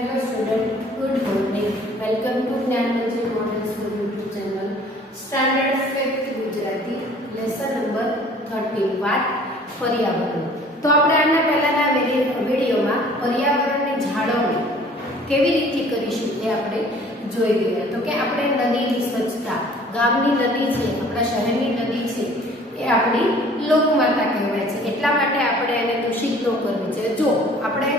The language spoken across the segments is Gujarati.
Hello student, good morning. Welcome to Jnanmanjari Model School YouTube channel. Standard 5th Gujarati lesson number 13 વાત પર્યાવરણ. તો આપણે આના પહેલાના વિડિયોમાં પર્યાવરણની જાળવણી કેવી રીતે કરીશું એ આપણે જોઈ ગયા. તો કે આપણે નદીની સ્વચ્છતા, ગામની નદી છે, આપણા શહેરની નદી છે એ આપણી લોકમાતા કહેવાય છે. એટલા માટે આપણે એને દૂષિત ન કરવી છે. જો આપણે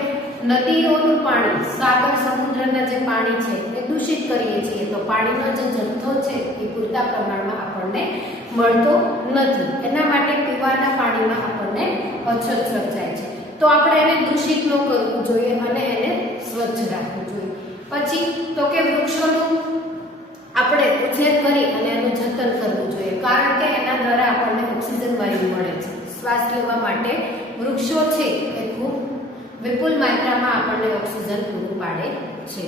નદીઓનું પાણી, સાગર સમુદ્રના જે પાણી છે એ દૂષિત કરીએ છીએ તો પાણીનો જે જથ્થો છે એ પૂરતા પ્રમાણમાં આપણને મળતો નથી. એના માટે પીવાના પાણીમાં આપણને અછત સર્જાય છે. તો આપણે એને દૂષિત ન કરવું જોઈએ અને એને સ્વચ્છ રાખવું જોઈએ. પછી તો કે વૃક્ષોનું આપણે ઉછેર કરી અને એનું જતન કરવું જોઈએ, કારણ કે એના દ્વારા આપણને ઓક્સિજન વાયુ મળે છે. શ્વાસ લેવા માટે વૃક્ષો છે એ ખૂબ વિપુલ માત્રામાં આપણને ઓક્સિજન પૂરું પાડે છે.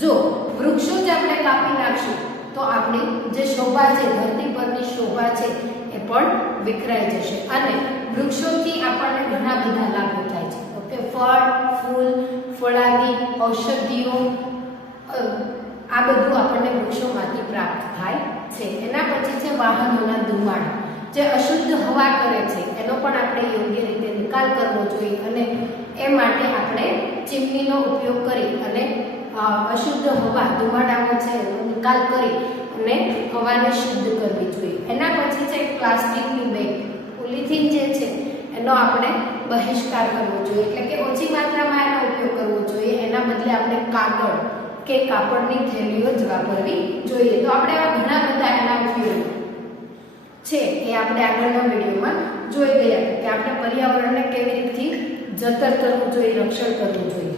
જો વૃક્ષો જ આપણે કાપી નાખશું તો આપણી જે શોભા છે, ધરતી પરની શોભા છે એ પણ વિખરાઈ જશે. અને વૃક્ષોથી આપણને ઘણા બધા લાભો થાય છે. ઓકે, ફળ, ફૂલ, ફળાદી, ઔષધિઓ, આ બધું આપણને વૃક્ષોમાંથી પ્રાપ્ત થાય છે. એના પછી છે વાહનોના ધુમાડા, જે અશુદ્ધ હવા કરે છે એનો પણ આપણે યોગ્ય રીતે નિકાલ કરવો જોઈએ. અને એ માટે આપણે ચીમનીનો ઉપયોગ કરી અને અશુદ્ધ હવા, ધુમાડાઓ છે એનો નિકાલ કરી અને હવાને શુદ્ધ કરવી જોઈએ. એના પછી છે પ્લાસ્ટિકની બેગ, પોલિથીન જે છે એનો આપણે બહિષ્કાર કરવો જોઈએ, એટલે કે ઓછી માત્રામાં એનો ઉપયોગ કરવો જોઈએ. એના બદલે આપણે કાગળ કે કાપડની થેલીઓ જ વાપરવી જોઈએ. તો આપણે આવા ઘણા બધા એના ઉપયોગ છે એ આપણે આગળના વિડીયોમાં જોઈ ગયા કે આપણે પર્યાવરણને કેવી રીતે જતન કરવું જોઈએ, રક્ષણ કરવું જોઈએ.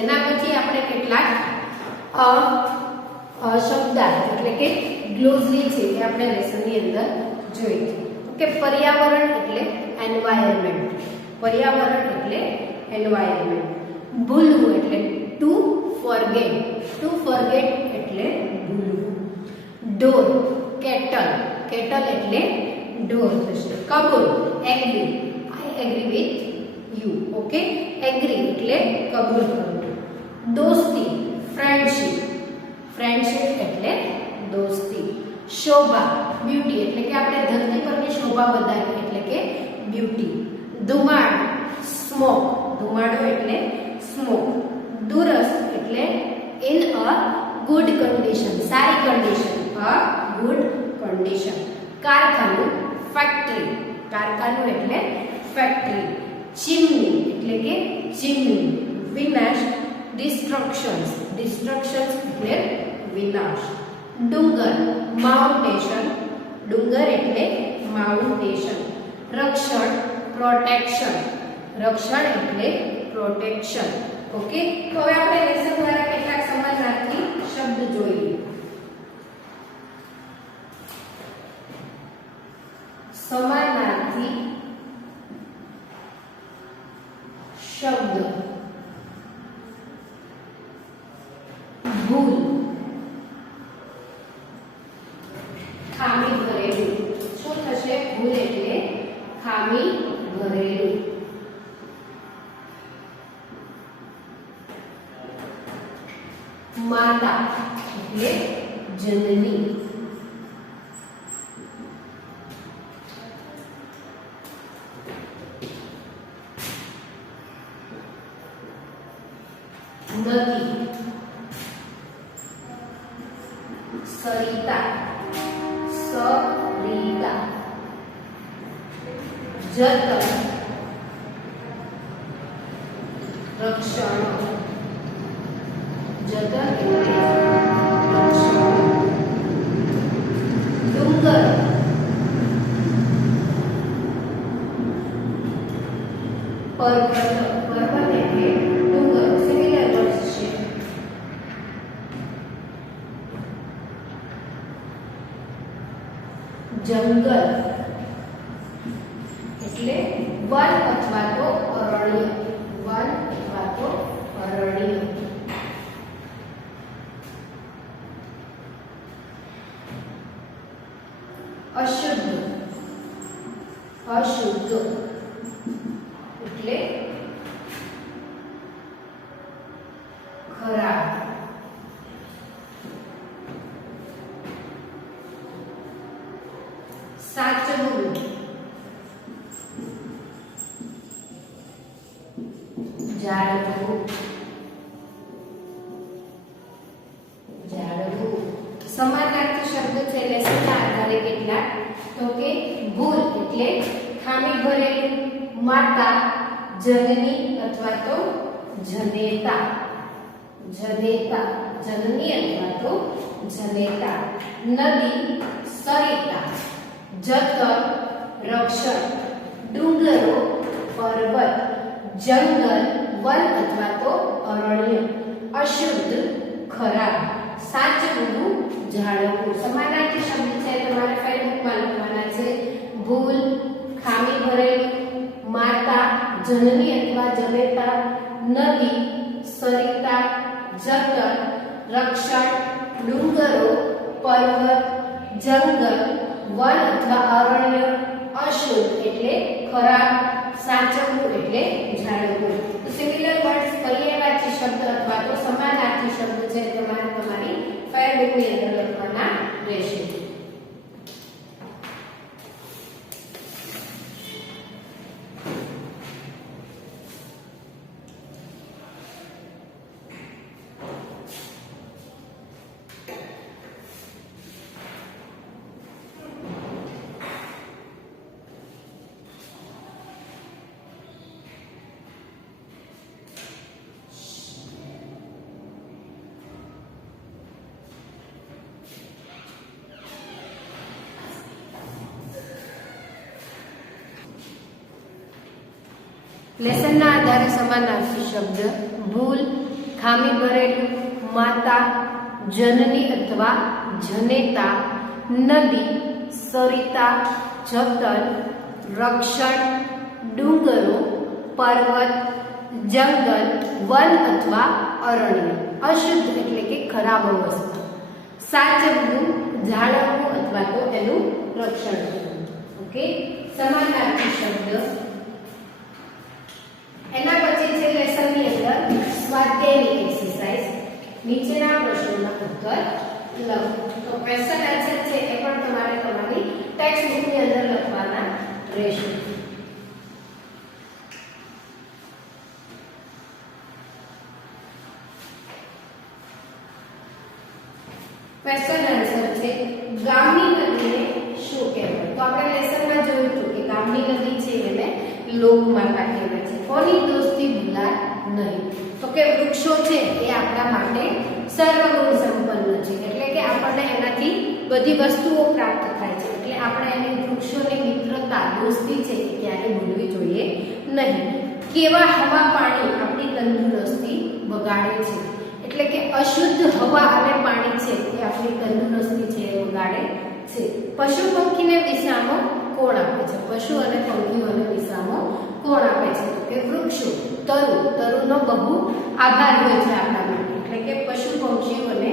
એના પછી આપણે કેટલાક શબ્દાર્થ એટલે કે ગ્લોસરી છે એ આપણે લેસનની અંદર જોઈ કે પર્યાવરણ એટલે એન્વાયરમેન્ટ, પર્યાવરણ એટલે એન્વાયરમેન્ટ. ભૂલવું એટલે ટુ ફોરગેટ, ટુ ફોરગેટ એટલે ભૂલવું. ડોર, કેટલ, કેટલ એટલે ડોર થશે. કબૂલ, agree, I agree with you. Okay, agree એટલે કબૂલ કરવું. દોસ્તી, ફ્રેન્ડશિપ, ફ્રેન્ડશિપ એટલે દોસ્તી. શોભા, બ્યુટી એટલે કે આપણે ધરતી પરની શોભા વધારવી એટલે કે બ્યુટી. ધુમાડ, સ્મોક, ધુમાડો એટલે સ્મોક. દુરસ્ત એટલે ઇન અ ગુડ કન્ડિશન, સારી કન્ડિશન, અ ગુડ કન્ડિશન. કારખાનું, ફેક્ટરી, કારખાનું એટલે ફેક્ટરી. ચીમની એટલે કે ચીમની. વિનાશ, ડિસ્ટ્રક્શન્સ, ડિસ્ટ્રક્શન્સ એટલે વિનાશ. ડુંગર, માઉન્ટેશન, ડુંગર એટલે માઉન્ટેશન. રક્ષણ, પ્રોટેક્શન, રક્ષણ એટલે પ્રોટેક્શન. ઓકે, તો હવે આપણે લેસન દ્વારા કેટલાક સમાનાર્થી શબ્દ જોઈએ. સમાનાર્થી શબ્દ. ભૂલ, ખામી ભરેલું. શું થશે? ભૂલ એટલે ખામી ભરેલું. માતા એટલે જનની. નદી, સરિતા, સરિતા. જતન, રક્ષણ, જતન એટલે રક્ષણ. ડુંગર, પર્વત, પર્વત એટલે ડુંગર. સિમિલર વર્ડ્સ છે. જંગલ એટલે વન અથવા તો અરણ્ય, વન અથવા તો અરણ્ય. અશુદ્ધ, અશુદ્ધ એટલે સાચવું, જાળવવું, જાળવવું. સમાનાર્થી શબ્દ છે લેસનના આધારે કેટલાક તો કે ભૂલ એટલે ખામી ભરેલું, માતા, જનની અથવા તો જનેતા, જનેતા, જનની અથવા તો જનેતા, નદી, સરિતા, જતન, રક્ષણ, ડુંગરો, પર્વત, જંગલ, વન અથવા તો અરણ્ય, અશુદ્ધ, ખરાબ, સાચવું, જાળવવું. સમાનાર્થી શબ્દ છે તમારે ફાઇલ બુકમાં લખવાના છે. ભૂલ, ખામી ભરેલું, માતા, જનની અથવા જનેતા, નદી, સરિતા, જતન, રક્ષણ, ડુંગરો, પર્વત, જંગલ, વન અથવા અરણ્ય, અશુદ્ધ એટલે ખરાબ, સાચવવું એટલે જાળવવું. તો સિમિલર વર્ડ્સ પર્યાયવાચી શબ્દ અથવા તો સમાનાર્થી શબ્દ છે તમારે તમારી ફાઇલ બુકની અંદર લખવાના રહેશે. લેસનના આધારે સમાનાર્થી શબ્દ ભૂલ, ખામી ભરેલું, માતા, જનની અથવા જનેતા, નદી, સરિતા, જતન, રક્ષણ, ડુંગરો, પર્વત, જંગલ, વન અથવા અરણ્ય, અશુદ્ધ એટલે કે ખરાબ અવસ્થા, સાચવવું, જાળવવું અથવા તો તેનું રક્ષણ કરવું. ઓકે, સમાનાર્થી શબ્દ. એના પછી છે લેસનની અંદર સ્વાધ્યાયની એક્સરસાઇઝ. નીચેના પ્રશ્નોના ઉત્તર લખો. તો ક્વેશ્ચન આન્સર છે એ પણ તમારે તમારી ટેક્સ્ટ બુકની અંદર લખવાના રહેશે. ક્વેશ્ચન આન્સર છે ગામની નદીને શું કહેવાય? તો આપણે લેસનમાં જોયું હતું કે ગામની નદી છે એને લોકમાતા કહેવાય છે. કોની દોસ્તી ભૂલાય નહીં? તો કે વૃક્ષો છે એ આપણા માટે સર્વગુણ સંપન્ન છે, એટલે કે આપણને એનાથી બધી વસ્તુઓ પ્રાપ્ત થાય છે. એટલે આપણે એની વૃક્ષોની મિત્રતા, દોસ્તી છે એ ક્યારેય ભૂલવી જોઈએ નહીં. કેવા હવા, પાણી આપણી તંદુરસ્તી બગાડે છે, એટલે કે અશુદ્ધ હવા અને પાણી છે એ આપણી તંદુરસ્તી છે એ બગાડે છે. પશુ પંખીને વિસામો કોણ આપે છે? પશુ અને પંખીઓને વિસામો કોણ આપે છે? તો કે વૃક્ષો. તરુનો બહુ આભાર હોય છે આપણા માટે, એટલે કે પશુ પંખીઓને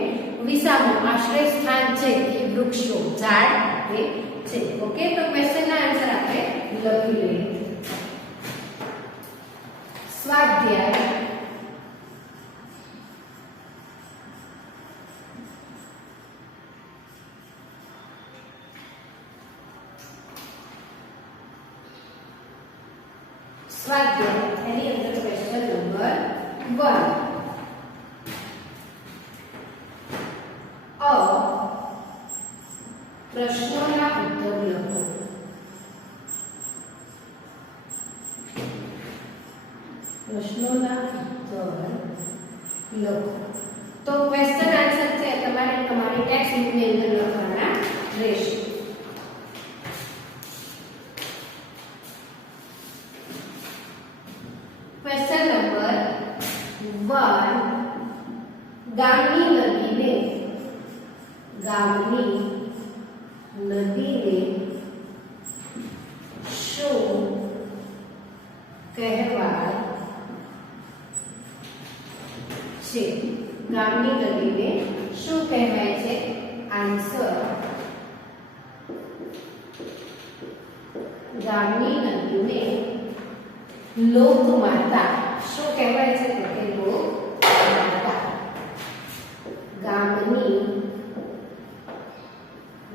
વિસામો આશ્રય સ્થાન છે એ વૃક્ષો, ઝાડ આપે છે. ઓકે, તો ક્વેશ્ચનના આન્સર આપણે લખી લઈએ. સ્વાધ્યાય એની અંદર ક્વેશ્ચન નંબર 1. પ્રશ્નોના ઉત્તર લખો. પ્રશ્નોના ઉત્તર લખો. તો ક્વેશ્ચન આન્સર છે તમારે તમારી ટેક્સ્ટ બુકની અંદર લખવાના રહેશે. Question number 1. ગામની નદીને શું કહેવાય છે? ગામની નદીને શું કહેવાય છે? આન્સર: ગામની નદીને લોકમાતા. શું કહેવાય છે? તો કે લોકમાતા. ગામની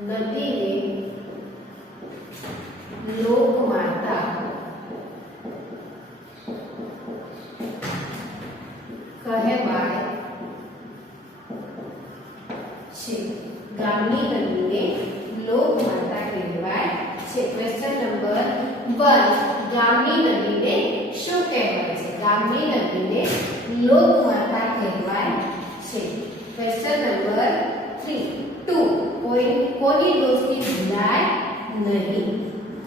નદીને લોકમાતા કહેવાય છે. ગામની નદીને લોકમાતા કહેવાય છે. ક્વેશ્ચન નંબર 1, ગામની નદીને શું કહેવાય છે? ગામની નદીને લોકમાતા કહેવાય છે. ક્વેશ્ચન નંબર 2, કોની દોસ્તી ભૂલાય નહીં?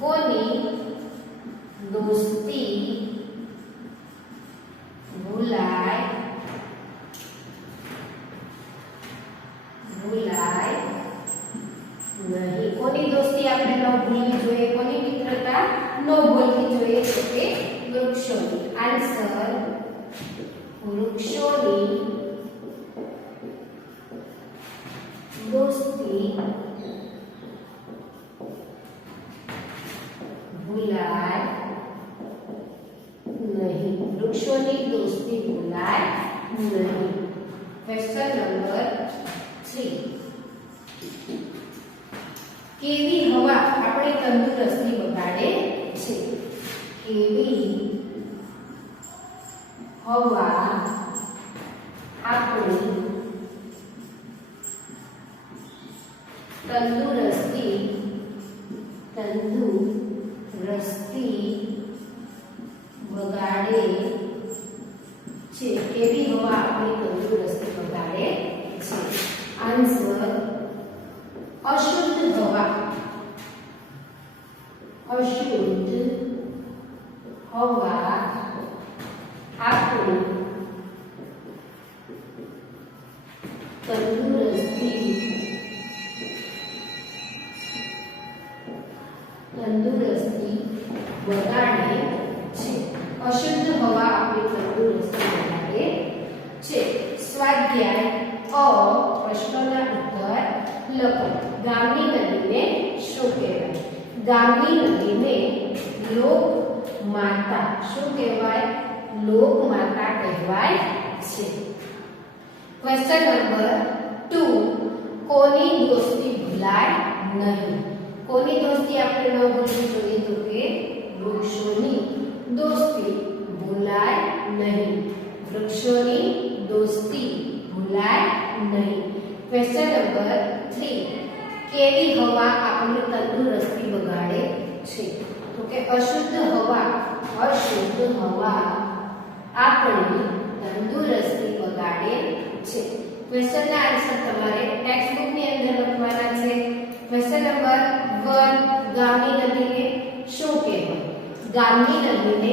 કોની દોસ્તી ભૂલાય નહીં? કોની દોસ્તી આપણે ન ભૂલવી જોઈએ? કોની મિત્રતા ન ભૂલવી જોઈએ? તો કે વૃક્ષોની. આન્સર વૃક્ષોની દોસ્તી ભૂલાય નહીં. વૃક્ષોની દોસ્તી ભૂલાય નહીં. ક્વેશ્ચન નંબર 3, કેવી હવા આપણી તંદુરસ્તી બગાડે છે? કેવી હવા આપણી તંદુરસ્તી બગાડે છે? કેવી હવા આપણી તંદુરસ્તી બગાડે છે? આન્સર અશુદ્ધ હવા. અશુદ્ધ હવા આપણી તંદુરસ્તી બગાડે છે. અશુદ્ધ હવા આપણી તંદુરસ્તી બગાડે છે. સ્વાધ્યાય પ્રશ્નોના ઉત્તર લખો. ગામની નદીને શું કહેવાય? ગામની નદીને લોકમાતા શું કહેવાય? લોકમાતા કહેવાય છે. ક્વેશ્ચન નંબર 2, કોની દોસ્તી ભૂલાય નહીં? કોની દોસ્તી આપણે ન ભૂલવી જોઈએ? તો કે વૃક્ષોની દોસ્તી ભૂલાય નહીં. વૃક્ષોની દોસ્તી ભૂલાય નહીં. ક્વેશ્ચન નંબર 3, કેવી હવા આપણી તંદુરસ્તી બગાડે છે? તો કે અશુદ્ધ હવા આપણી તંદુરસ્તી બગાડે છે. ક્વેશ્ચનના આન્સર તમારે ટેક્સ્ટ બુકની અંદર લખવાના છે. ક્વેશ્ચન નંબર 1, ગામની નદીને શું કહેવાય? ગામની નદીને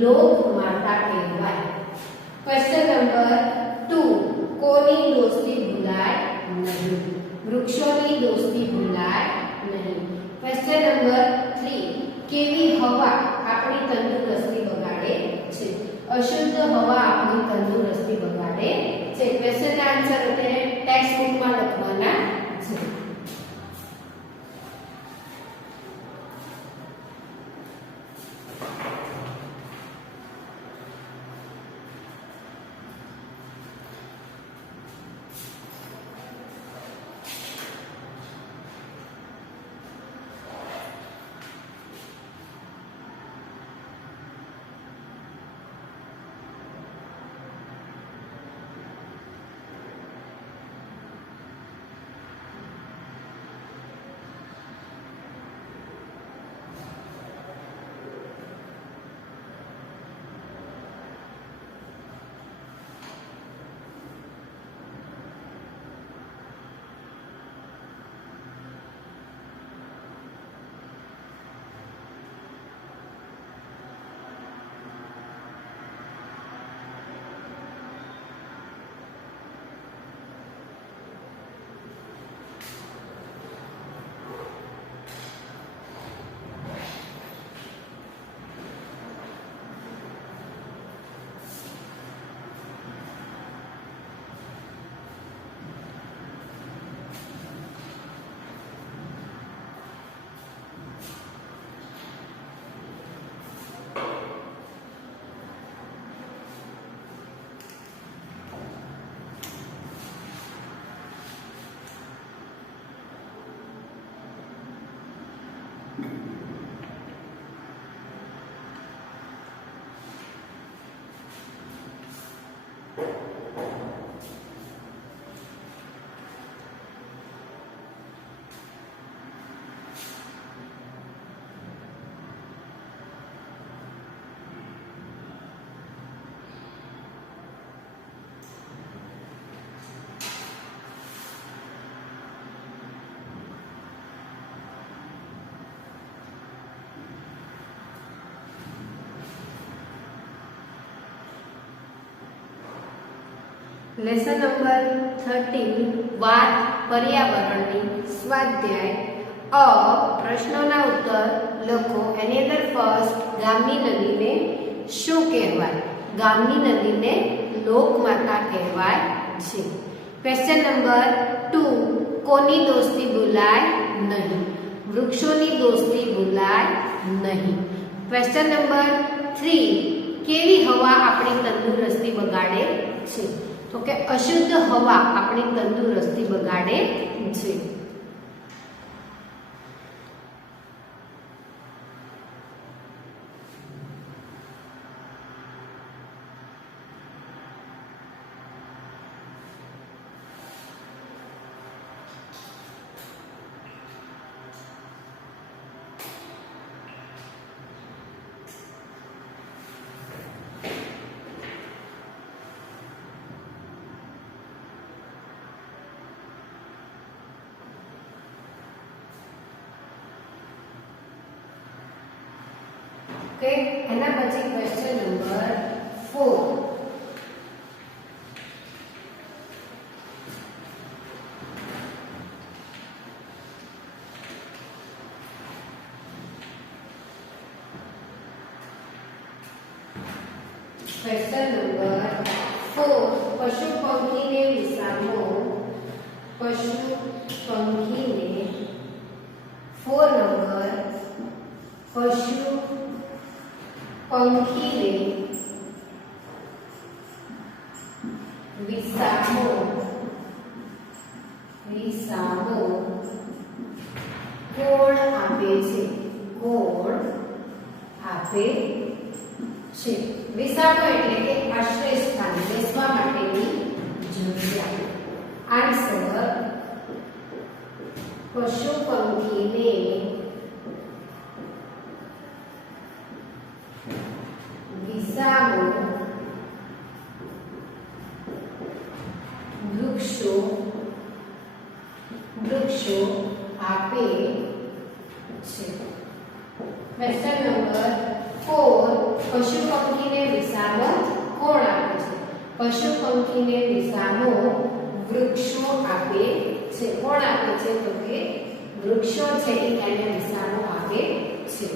લોકમાતા કહેવાય. ક્વેશ્ચન નંબર 2, કોની દોસ્તી ભૂલાય નહીં? વૃક્ષોની દોસ્તી ભૂલાય નહીં. ક્વેશ્ચન નંબર 3, કેવી હવા આપણી તંદુરસ્તી બગાડે છે? અશુદ્ધ હવા આપણી તંદુરસ્તી બગાડે છે. ક્વેશ્ચનના આન્સર અત્યારે ટેક્સ્ટ બુકમાં લખવાના છે. લેસન નંબર 13 વાત પર્યાવરણની સ્વાધ્યાય અ પ્રશ્નોના ઉત્તર લખો. એની અંદર ફર્સ્ટ ગામની નદીને શું કહેવાય? ગામની નદીને લોકમાતા કહેવાય છે. ક્વેશ્ચન નંબર 2 કોની દોસ્તી ભૂલાય નહીં? વૃક્ષોની દોસ્તી ભૂલાય નહીં. ક્વેશ્ચન નંબર 3 કેવી હવા આપણી તંદુરસ્તી બગાડે છે? તો કે અશુદ્ધ હવા આપણી તંદુરસ્તી બગાડે છે. ઓકે, એના પછી ક્વેશ્ચન નંબર 4 ક્વેશ્ચન નંબર 4 પશુ પંખીને વિસામો. પશુ પંખીને 4 નંબર પશુ પંખીને વિસામો. વિસામો કોણ આપે છે? કોણ આપે છે? વિસામો એટલે કે આશ્રય સ્થાન, બેસવા માટેની જગ્યા. આન્સર પશુ પંખીને વિસામો વૃક્ષો આપે છે. ક્વેશ્ચન નંબર 4 પશુ પંખીને વિસામો કોણ આપે છે? પશુ પંખીને વિસામો વૃક્ષો આપે છે. કોણ આપે છે? તો કે વૃક્ષો છે એને વિસામો આપે છે.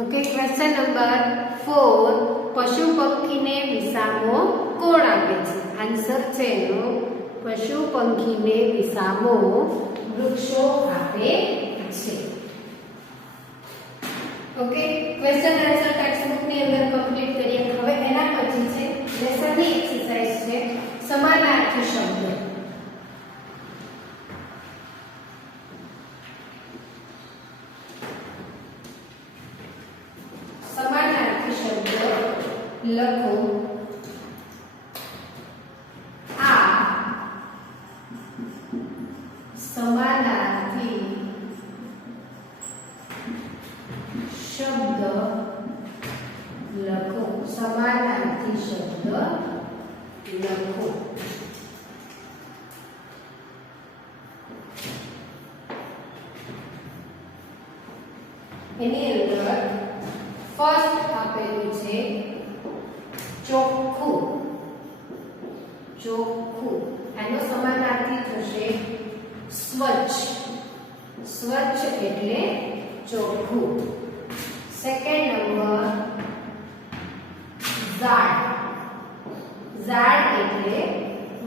ઓકે, ક્વેશ્ચન નંબર 4 પશુ પંખીને વિસામો કોણ આપે છે? આન્સર છે એનો પશુ પંખીને વિસામો વૃક્ષો આપે છે. ઓકે, ક્વેશ્ચન આન્સર ટેક્સ્ટબુક ની અંદર કમ્પ્લીટ કરીએ. હવે એના પછી છે લેસનની એક્સરસાઇઝ છે સમાનાર્થી શબ્દ. લખો. આ સમાનાર્થી શબ્દ લખો. સમાનાર્થી શબ્દ લખો. એની અંદર ફર્સ્ટ આપેલું છે ચોખ્ખું. ચોખ્ખું એનો સમાનાર્થી થશે સ્વચ્છ. સ્વચ્છ એટલે ચોખ્ખું. સેકન્ડ નંબર ઝાડ. ઝાડ એટલે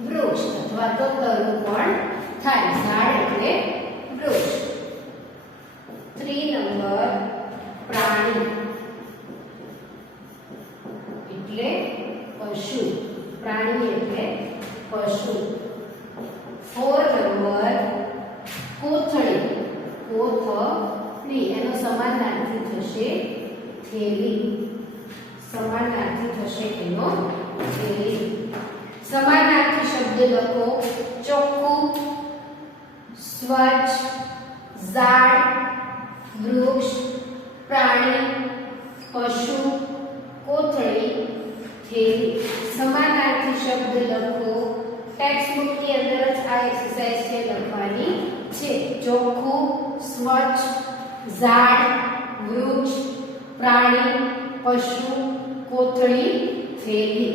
વૃક્ષ અથવા તો તરુ પણ થાય. ઝાડ એટલે વૃક્ષ. 3 નંબર પ્રાણી એટલે પશુ. પ્રાણી એટલે પશુ. 4 નંબર કોથળી. કોથળી ફ્રી એનો સમાનાર્થી થશે થેલી. સમાનાર્થી થશે એનો થેલી. સમાનાર્થી શબ્દ લખો ચોખ્ખું, સ્વચ્છ, ઝાડ, વૃક્ષ, પ્રાણી, પશુ, કોથળી, થેલી. સમાનાર્થી શબ્દ લખો. ટેક્સ્ટ બુક ની અંદર જ આ એક્સરસાઇઝ છે લખવાની છે. ચોખ્ખું, સ્વચ્છ, ઝાડ, વૃક્ષ, પ્રાણી, પશુ, કોથળી, થેલી.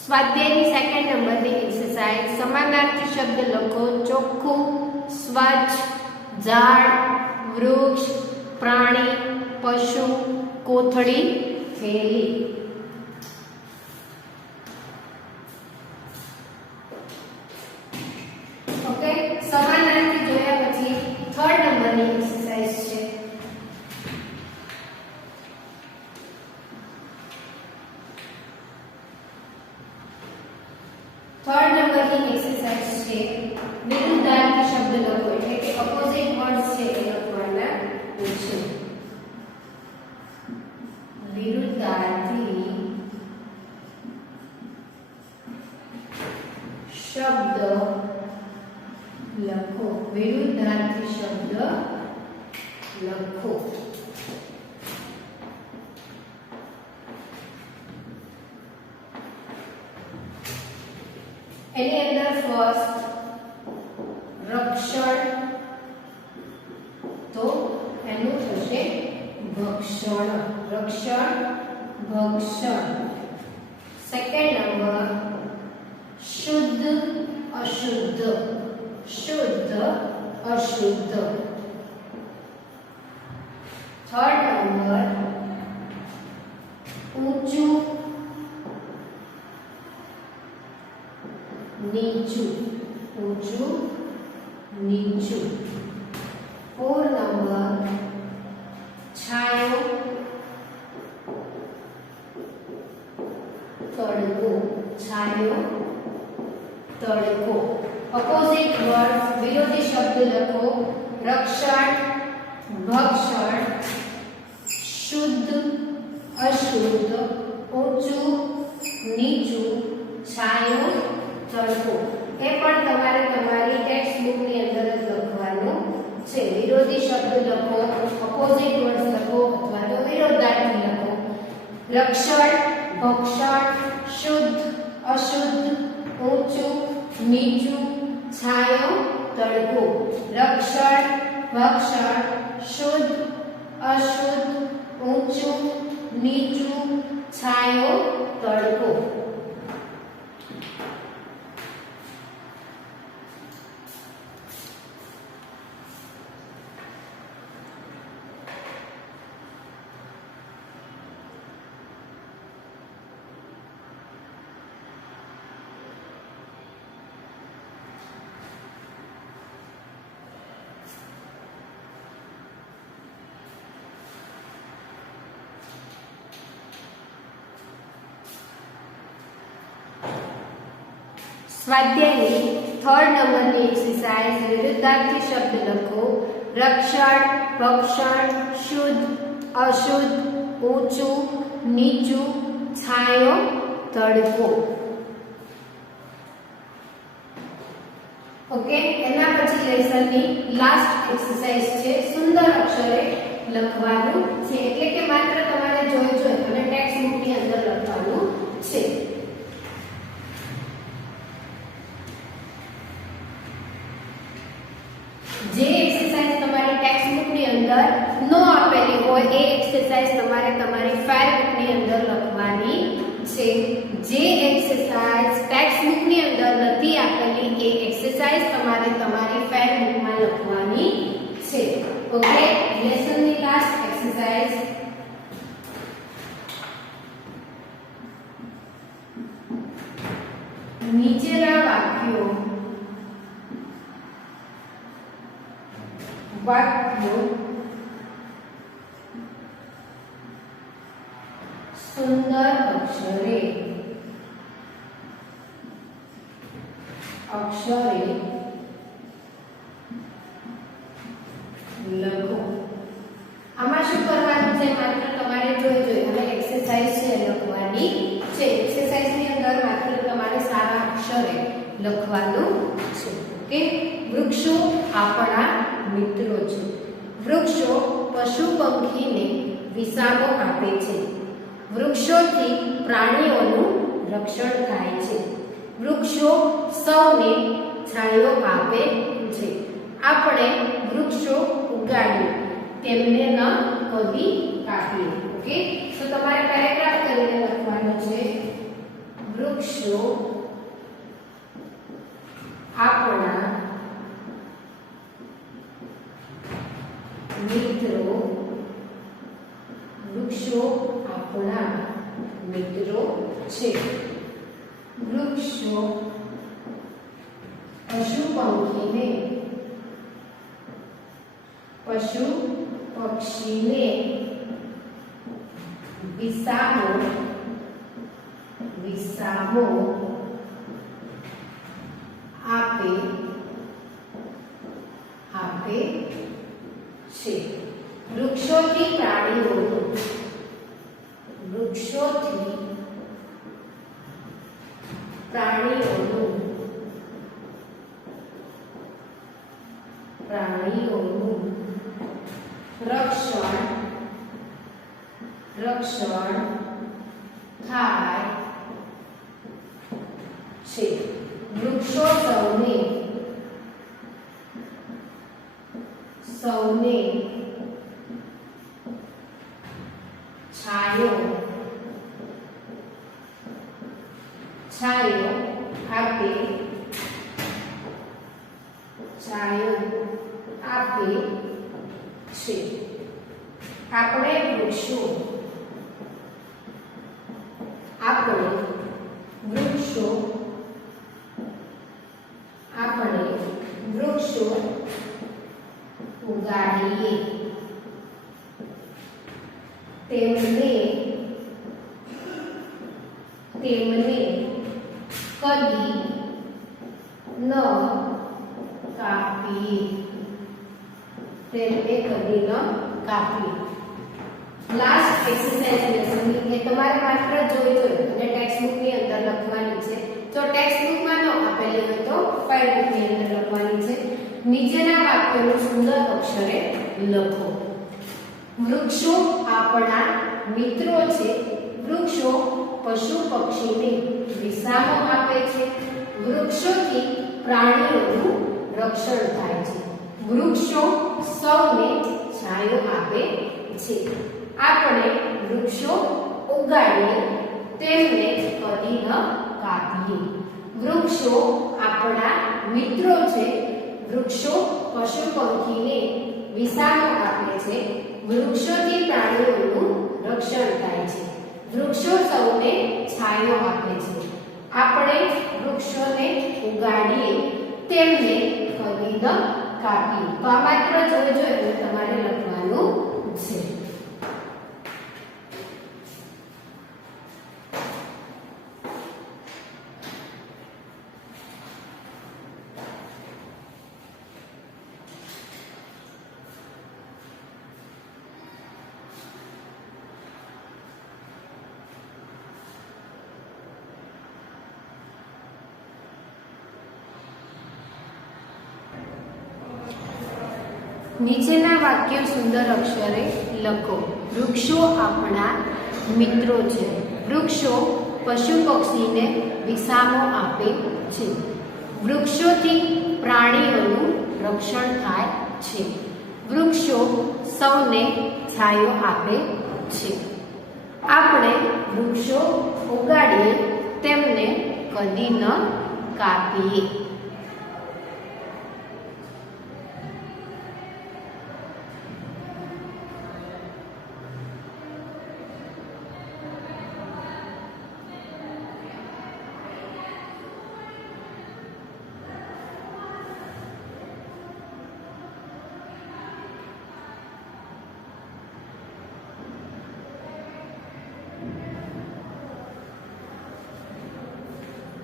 સ્વાધ્યાયની સેકન્ડ નંબરની એક્સરસાઇઝ. સમાનાર્થી શબ્દ લખો ચોખ્ખું, સ્વચ્છ, ઝાડ, વૃક્ષ, પ્રાણી, પશુ, કોથળી, થેલી. ઓકે, સમાનાર્થી જોયા પછી થર્ડ નંબરની એક્સરસાઇઝ છે. થર્ડ નંબરની એક્સરસાઇઝ છે વિરુદ્ધાર્થી શબ્દ લખો એટલે કે ઓપોઝિટ વર્ડ્સ છે એ લખવાના છે. વિરુદ્ધાર્થી શબ્દ લખો. વિરુદ્ધાર્થી શબ્દ લખો. એની અંદર ફર્સ્ટ રક્ષણ તો એનું થશે ભક્ષણ. રક્ષણ, ભક્ષણ. સેકન્ડ નંબર શુદ્ધ, અશુદ્ધ. શુદ્ધ, અશુદ્ધ. થર્ડ નંબર ઊંચું, નીચું. ઊંચું, નીચું. ફોર નંબર છાયો, તડકો. છાયો, તડકો. ઓપોઝિટ વર્ડ વિરોધી શબ્દ લખો. રક્ષણ, ભક્ષણ, શુદ્ધ, અશુદ્ધ, ઊંચું, નીચું, છાયો, તડકો. એ પણ તમારે તમારી ટેક્સ્ટ બુક ની અંદર જ લખવાનું છે. વિરોધી શબ્દ લખો, ઓપોઝિટ વર્ડ્સ લખો અથવા તો વિરોધાર્થી લખો. રક્ષણ, ભક્ષણ, શુદ્ધ, અશુદ્ધ, ઊંચું, નીચું, છાયો, તડકો. રક્ષણ, ભક્ષણ, શુદ્ધ, અશુદ્ધ, ઊંચું, નીચું, છાયો, તડકો. સ્વાધ્યાયની થર્ડ નંબરની એક્સરસાઇઝ વિરુદ્ધાર્થી શબ્દ લખો. રક્ષણ, ભક્ષણ, શુદ્ધ, અશુદ્ધ, ઊંચું, નીચું, છાયો, તડકો. ઓકે, એના પછી લેસનની લાસ્ટ એક્સરસાઇઝ છે સુંદર અક્ષરે લખવાનું છે. એટલે કે માત્ર તમારે જોઈ અને ટેક્સ્ટ બુકની અંદર લખવાનું છે. જે એક્સરસાઇઝ તમારી ટેક્સ્ટ બુકની અંદર ન આપેલી હોય એ એક્સરસાઇઝ તમારે તમારી ફાઇલ બુકની અંદર લખવાની છે. જે એક્સરસાઇઝ ટેક્સ્ટ બુકની અંદર નથી આપેલી એ એક્સરસાઇઝ તમારે તમારી ફેર બુકમાં લખવાની છે. ઓકે, લેસનની લાસ્ટ એક્સરસાઇઝ નીચેના વાક્યો સુંદર અક્ષરે લખો. આમાં શું કરવાનું છે? માત્ર તમારે જોઈ અને એક્સરસાઇઝ છે લખવાની છે. એક્સરસાઇઝની અંદર માત્ર તમારે સારા અક્ષરે લખવાનું છે. ઓકે, વૃક્ષો આપણા મિત્રો છે. વૃક્ષો પશુ પંખીને વિસામો આપે છે. વૃક્ષોથી પ્રાણીઓનું રક્ષણ થાય છે. વૃક્ષો સૌને છાંયો આપે છે. આપણે વૃક્ષો ઉગાડીએ, તેમને ન કદી કાપીએ. ઓકે, તો તમારે પેરેગ્રાફ કરીને લખવાનું છે. વૃક્ષો આપણા મિત્રો. વૃક્ષો આપણા મિત્રો છે. વૃક્ષો પશુ પક્ષીને વિસામો આપે છે. વૃક્ષોથી પ્રાણીઓનું રક્ષણ થાય છે. વૃક્ષો સૌને છાયો આપે છે. આપણે વૃક્ષો ઉગાડીએ, તેમને કદી ન કાપીએ. લાસ્ટ એક્સરસાઇઝ લેસનની એ તમારે માત્ર જોઈ અને ટેક્સ્ટ બુકની અંદર લખવાની છે. જો ટેક્સ્ટ બુકમાં ન આપેલી હોય તો ફાઇલ બુકની અંદર લખવાની છે. નીચેના વાક્યોનું સુંદર અક્ષરે લખો. વૃક્ષો આપણા મિત્રો છે. વૃક્ષો પશુ પક્ષીને વિસામો આપે છે. વૃક્ષોથી પ્રાણીઓનું રક્ષણ થાય છે. વૃક્ષો સૌને છાયો આપે છે. આપણે વૃક્ષો ઉગાડીએ, તેમને કદી ન કાપીએ. વૃક્ષો આપણા મિત્રો છે. વૃક્ષો પશુ પંખીને વિસામો આપે છે. વૃક્ષોથી પ્રાણીઓનું રક્ષણ થાય છે. વૃક્ષો સૌને છાયો આપે છે. આપણે વૃક્ષોને ઉગાડીએ, તેમને કદી ન કાપીએ. તો આ માત્ર જોઈ તમારે લખવાનું છે. નીચેના વાક્યો સુંદર અક્ષરે લખો. વૃક્ષો આપણા મિત્રો છે. વૃક્ષો પશુ પક્ષીને વિસામો આપે છે. વૃક્ષોથી પ્રાણીઓનું રક્ષણ થાય છે. વૃક્ષો સૌને છાયો આપે છે. આપણે વૃક્ષો ઉગાડીએ, વૃક્ષોને કદી ન કાપીએ.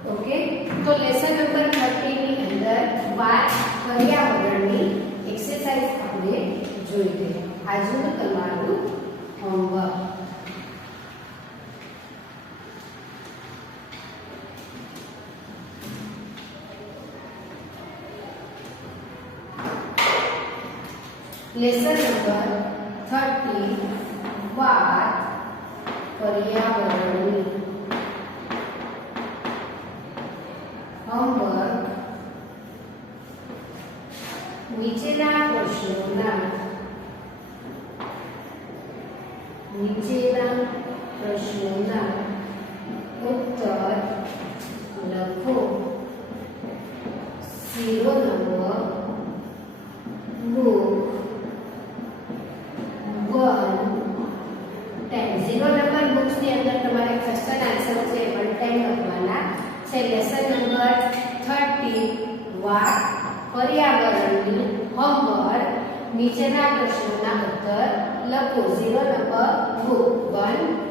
ઓકે, તો લેસન નંબર 30 ની અંદર વાત પર્યાવરણની એક્સરસાઇઝ આપણે જોઈ લઈએ. આજનું તમારું હોમવર્ક. લેસન નંબર 30 વાત પર્યાવરણની. હોમવર્ક. નીચેના પ્રશ્નોના ઉત્તર લખો. શિરોનામા બુક 1 10. શિરોનામા બુક્સની અંદર તમારે ક્વેશ્ચન આન્સર છે 1 ટાઈમ લખવાના છે. લેસન નંબર 30 વાત પર્યાવરણની. હોમવર્ક. નીચેના પ્રશ્નોના ઉત્તર લખો. 0 નંબર બુક 1